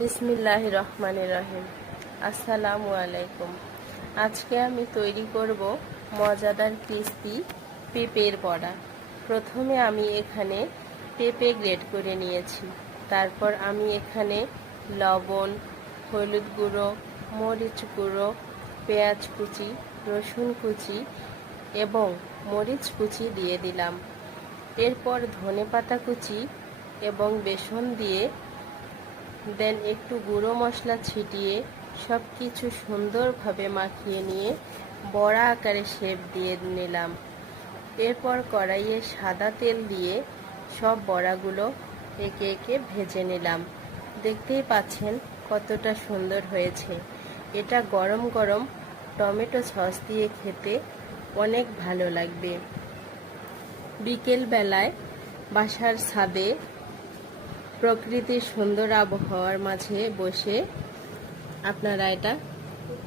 বিসমিল্লাহির রহমানির রহিম। আসসালামু আলাইকুম। আজকে আমি তৈরি করব মজাদার ক্রিস্পি পেঁপের বড়া। প্রথমে আমি এখানে পেঁপে গ্রেট করে নিয়েছি। তারপর আমি এখানে লবণ, হলুদ গুঁড়ো, মরিচ গুঁড়ো, পেঁয়াজ কুচি, রসুন কুচি এবং মরিচ কুচি দিয়ে দিলাম। এরপর ধনেপাতা কুচি এবং বেসন দিয়ে দেন একটু গুঁড়ো মশলা ছিটিয়ে সব কিছু সুন্দরভাবে মাখিয়ে নিয়ে বড়া আকারে শেপ দিয়ে নিলাম। এরপর কড়াইয়ে সাদা তেল দিয়ে সব বড়াগুলো একে একে ভেজে নিলাম। দেখতেই পাচ্ছেন কতটা সুন্দর হয়েছে। এটা গরম গরম টমেটো সস দিয়ে খেতে অনেক ভালো লাগবে। বিকেল বেলায় বাসার ছাদে প্রকৃতির সুন্দর আবহাওয়ার মাঝে বসে আপনারা এটা